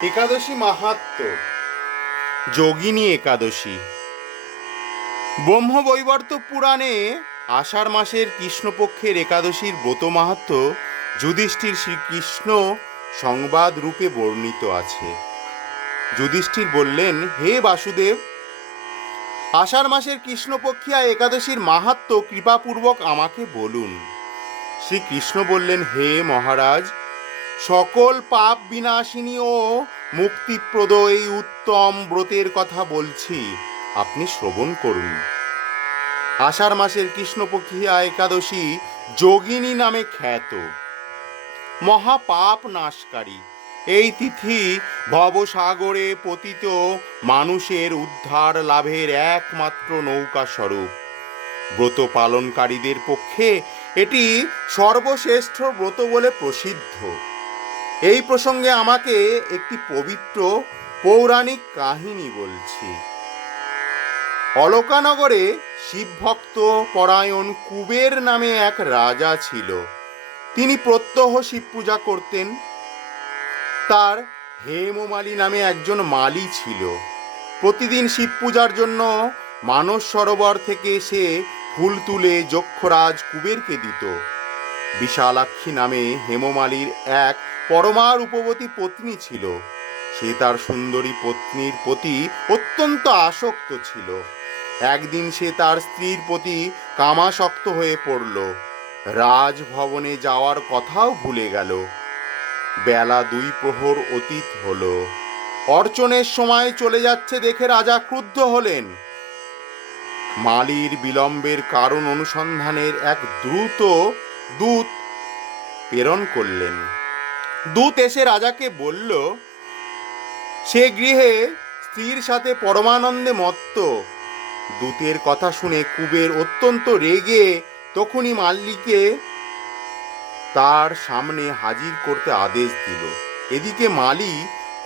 একাদশী মাহাত্ম্য। যোগিনী একাদশী। ব্রহ্মবৈবর্ত পুরাণে আষাঢ় মাসের কৃষ্ণপক্ষের একাদশীর ব্রত মাহাত্ম্য যুধিষ্ঠির শ্রীকৃষ্ণ সংবাদ রূপে বর্ণিত আছে। যুধিষ্ঠির বললেন, হে বাসুদেব, আষাঢ় মাসের কৃষ্ণপক্ষিয়া একাদশীর মাহাত্ম্য কৃপাপূর্বক আমাকে বলুন। শ্রীকৃষ্ণ বললেন, হে মহারাজ, সকল পাপ বিনাশিনী ও মুক্তিপ্রদ এই উত্তম ব্রতের কথা বলছি, আপনি শ্রবণ করুন। আষাঢ় মাসের কৃষ্ণপক্ষিয়া একাদশী যোগিনী নামে খ্যাত, মহাপাপ নাশকারী। এই তিথি ভবসাগরে পতিত মানুষের উদ্ধার লাভের একমাত্র নৌকা স্বরূপ। ব্রত পালনকারীদের পক্ষে এটি সর্বশ্রেষ্ঠ ব্রত বলে প্রসিদ্ধ। এই প্রসঙ্গে আমাকে একটি পবিত্র পৌরাণিক কাহিনী বলছি। অলকানগরে শিবভক্ত পরায়ণ কুবের নামে এক রাজা ছিল। তিনি প্রত্যহ শিব পূজা করতেন। তার হেমমালী নামে একজন মালী ছিল। প্রতিদিন শিব পূজার জন্য মানস সরোবর থেকে সে ফুল তুলে যক্ষরাজ কুবেরকে দিত। বিশালাক্ষী নামে হেমমালীর এক পরমা রূপবতী পত্নী ছিল। সে তার সুন্দরী পত্নীর প্রতি অত্যন্ত আসক্ত ছিল। একদিন সে তার স্ত্রীর প্রতি কামাসক্ত হয়ে পড়ল। রাজভবনে যাওয়ার কথাও ভুলে গেল। বেলা 2 প্রহর অতীত হলো। অর্চনের সময় চলে যাচ্ছে দেখে রাজা ক্রুদ্ধ হলেন। মালীর বিলম্বের কারণ অনুসন্ধানের এক দ্রুত দূত প্রেরণ করলেন। দূত এসে রাজাকে বলল, সে গৃহে স্ত্রীর সাথে পরমানন্দে মত্ত। দূতের কথা শুনে কুবের অত্যন্ত রেগে তখনই মাল্লীকে তার সামনে হাজির করতে আদেশ দিল। এদিকে মালী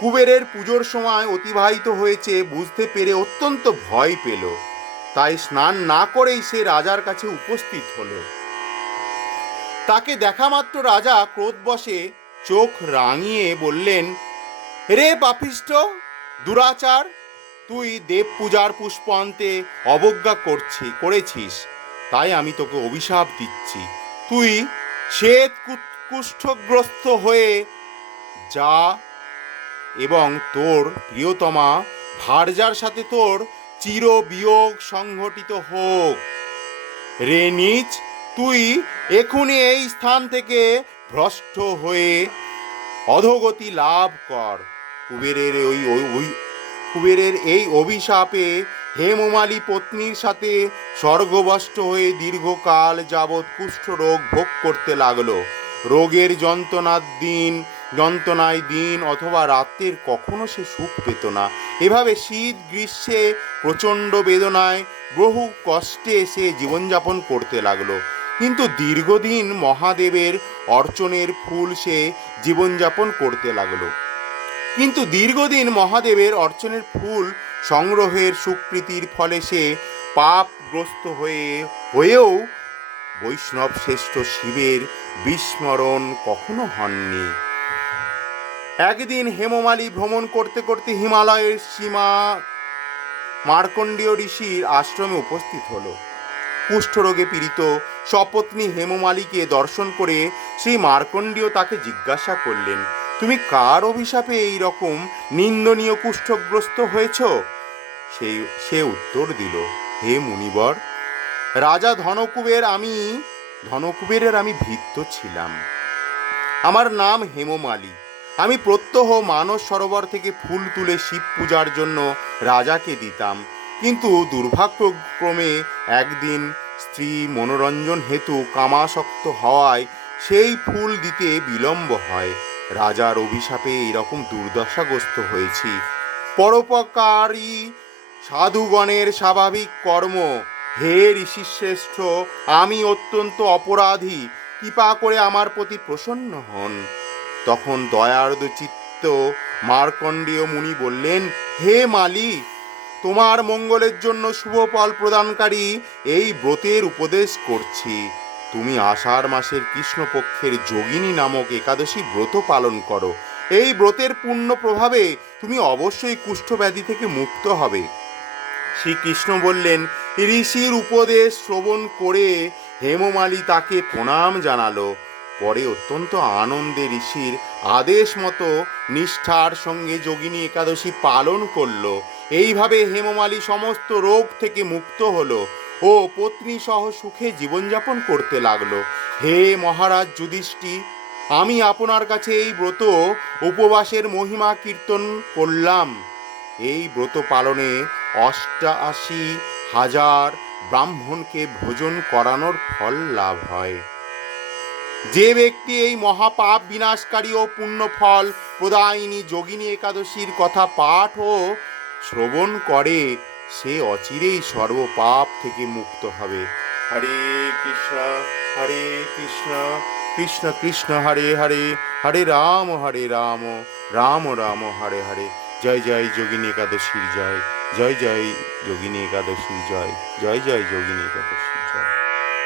কুবেরের পুজোর সময় অতিবাহিত হয়েছে বুঝতে পেরে অত্যন্ত ভয় পেল। তাই স্নান না করেই সে রাজার কাছে উপস্থিত হলো। তাকে দেখা মাত্র রাজা ক্রোধবশে চোখ রাঙিয়ে বললেন, রে পাপিষ্ঠ দুরাচার, তুই দেব পূজার পুষ্প আনতে অবজ্ঞা করেছিস, তাই আমি তোকে অভিশাপ দিচ্ছি। তুই শ্বেত কুষ্ঠগ্রস্ত হয়ে যা এবং তোর প্রিয়তমা ভার্যার সাথে তোর চির বিয়োগ সংঘটিত হোক। রে নীচ, তুই এখনই এই স্থান থেকে ভ্রষ্ট হয়ে অধোগতি লাভ কর। কুবেরের এই অভিশাপে হেমমালী পত্নীর সাথে স্বর্গভ্রষ্ট হয়ে দীর্ঘকাল যাবৎ কুষ্ঠরোগ ভোগ করতে লাগলো। রোগের যন্ত্রণায় দিন অথবা রাত্রের কখনো সে সুখ পেত না। এভাবে শীত গ্রীষ্মে প্রচণ্ড বেদনায় বহু কষ্টে সে জীবনযাপন করতে লাগলো। কিন্তু দীর্ঘদিন মহাদেবের অর্চনের ফুল সে জীবনযাপন করতে লাগলো। কিন্তু দীর্ঘদিন মহাদেবের অর্চনের ফুল সংগ্রহের সুকৃতির ফলে সে পাপগ্রস্ত হয়েও বৈষ্ণব শ্রেষ্ঠ শিবের বিস্মরণ কখনো হননি। একদিন হেমমালী ভ্রমণ করতে করতে হিমালয়ের সীমা মার্কণ্ডেয় ঋষির আশ্রমে উপস্থিত হলো। কুষ্ঠরোগে পীড়িত সপত্নী হেমমালীকে দর্শন করে শ্রী মার্কণ্ডেয় তাকে জিজ্ঞাসা করলেন, তুমি কার অভিশাপে এই রকম নিন্দনীয় কুষ্ঠগ্রস্ত হয়েছ? সে উত্তর দিল, হে মুনিবর, রাজা ধনকুবেরের আমি ভৃত্য ছিলাম। আমার নাম হেমমালী। আমি প্রত্যহ মানস সরোবর থেকে ফুল তুলে শিব পূজার জন্য রাজাকে দিতাম। কিন্তু দুর্ভাগ্যক্রমে একদিন স্ত্রী মনোরঞ্জন হেতু কামাসক্ত হওয়ায় সেই ফুল দিতে বিলম্ব হয়। রাজার অভিশাপে এরকম দুর্দশাগ্রস্ত হয়েছি। পরোপকারী সাধুগণের স্বাভাবিক কর্ম। হে ঋষিশ্রেষ্ঠ, আমি অত্যন্ত অপরাধী, কৃপা করে আমার প্রতি প্রসন্ন হন। তখন দয়ার্দ চিত্ত মার্কণ্ডেয় মুনি বললেন, হে মালী, তোমার মঙ্গলের জন্য শুভ ফল প্রদানকারী এই ব্রতের উপদেশ করছি। তুমি আষাঢ় মাসের কৃষ্ণপক্ষের যোগিনী নামক একাদশী ব্রত পালন করো এই ব্রতের পূর্ণ প্রভাবে তুমি অবশ্যই কুষ্ঠব্যাধি থেকে মুক্ত হবে। শ্রীকৃষ্ণ বললেন, ঋষির উপদেশ শ্রবণ করে হেমমালী তাকে প্রণাম জানালো। পরে অত্যন্ত আনন্দে ঋষির আদেশ মতো নিষ্ঠার সঙ্গে যোগিনী একাদশী পালন করলো। এইভাবে হেমমালী সমস্ত রোগ থেকে মুক্ত হলো ও পত্নী সহ সুখে জীবনযাপন করতে লাগলো। হে মহারাজ যুধিষ্ঠির, আমি আপনার কাছে এই ব্রত উপবাসের মহিমা কীর্তন করলাম। এই ব্রত পালনে ৮৮,০০০ ব্রাহ্মণকে ভোজন করানোর ফল লাভ হয়। যে ব্যক্তি এই মহাপাপ বিনাশকারী ও পুণ্য ফল প্রদায়িনী যোগিনী একাদশীর কথা পাঠ ও শ্রবণ করে, সে অচিরেই সর্বপাপ থেকে মুক্ত হবে। হরে কৃষ্ণ হরে কৃষ্ণ কৃষ্ণ কৃষ্ণ হরে হরে, হরে রাম রাম রাম হরে হরে। জয় জয় যোগিনী একাদশীর জয়, জয় জয় যোগিনী একাদশীর জয়, জয় জয় যোগিনী একাদশী।